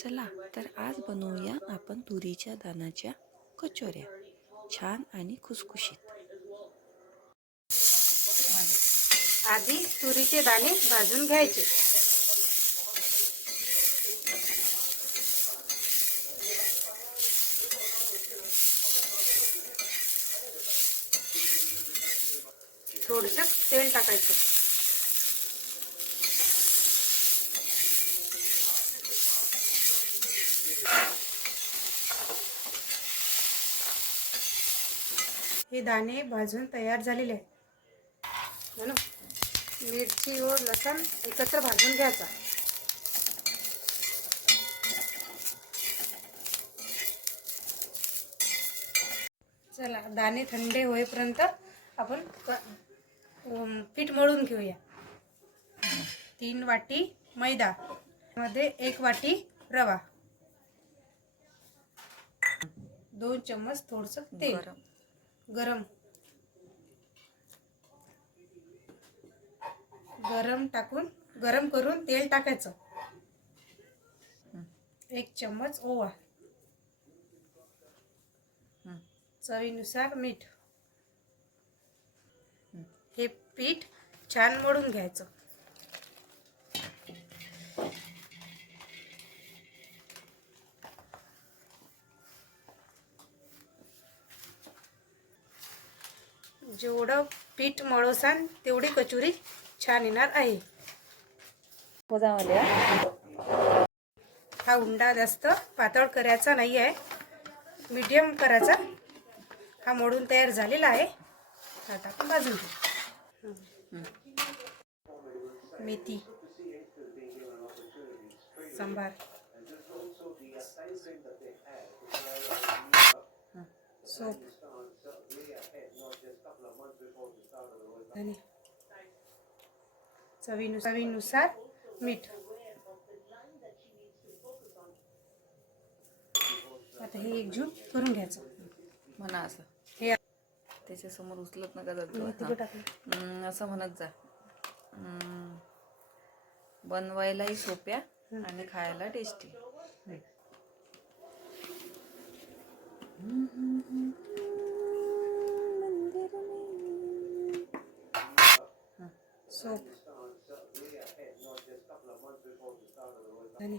चला तर आज बनवूया आपण तुरीच्या दाण्याच्या कचोऱ्या, छान आणि खुसखुशीत. आधी तुरीचे दाणे भाजून घ्यायचे. थोडंसं तेल टाकायचं. हे दाणे भाजून तयार झालेले आहेत. म्हणून मिरची व लसूण एकत्र भाजून घ्यायचा. चला दाणे थंडे होईपर्यंत आपण पीठ मळून घेऊया. 3 वाटी मैदा मध्ये 1 वाटी रवा, 2 चम्मच थोडंसं तेल गरम करून तेल टाकायचं. 1 चम्मच ओवा, चवीनुसार मीठ. हे पीठ छान मळून घ्यायचं. जेवढं पीठ मळोसान तेवढी कचोरी छान येणार आहे. हा उंडा जास्त पातळ करायचा नाही आहे, मीडियम करायचा. हा मळून तयार झालेला आहे. हा टाकून भाजून घेऊ. मेथी, सांबार, सोप, धने, चवीनुसार मीठ. आता हे एकजूट करून घ्यायचं. म्हणा असं हे त्याच्यासमोर उचलत नका जात असं म्हणत जा. बनवायलाही सोप्या आणि खायला टेस्टी. सोप, धने,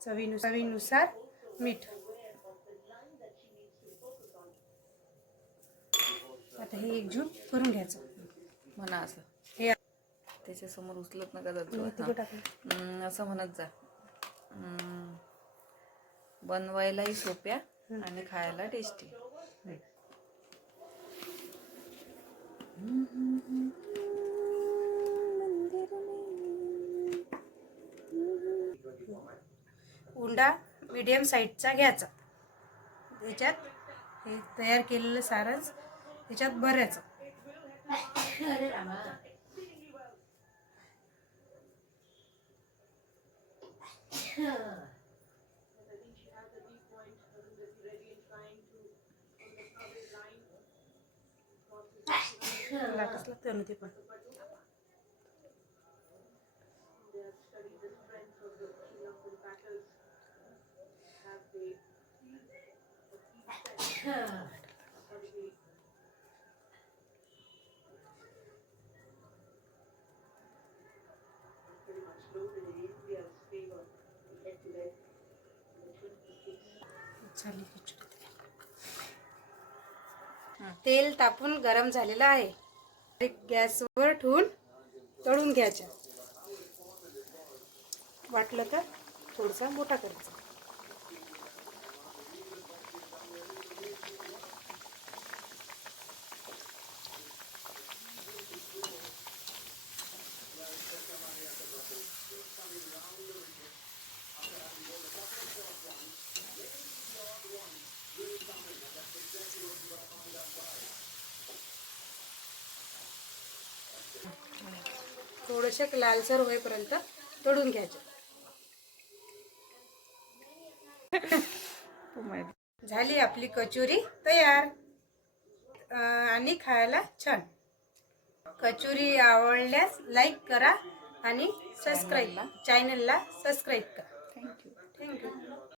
चवीनुसार मीठ. आता हे एकजूट करून घ्यायचं. म्हणा असं हे त्याच्यासमोर उचलत नका जात असं म्हणत जा. बनवायलाही सोप्या आणि खायला टेस्टी. उंडा मीडियम साईजचा घ्यायचा. त्याच्यात हे तयार केलेलं सारण त्याच्यात भरायचं. ते पण तेल तापून गरम झालेलं आहे. गॅसवर ठेवून तळून घ्यायचं. वाटलं तर थोडासा मोठा करायचा. थोडेसे लालसर होईपर्यंत तळून घ्यायचे. झाली आपली कचोरी तयार आणि खायला छान. कचोरी आवडल्यास लाईक करा आणि चॅनलला सबस्क्राईब करा. थँक्यू.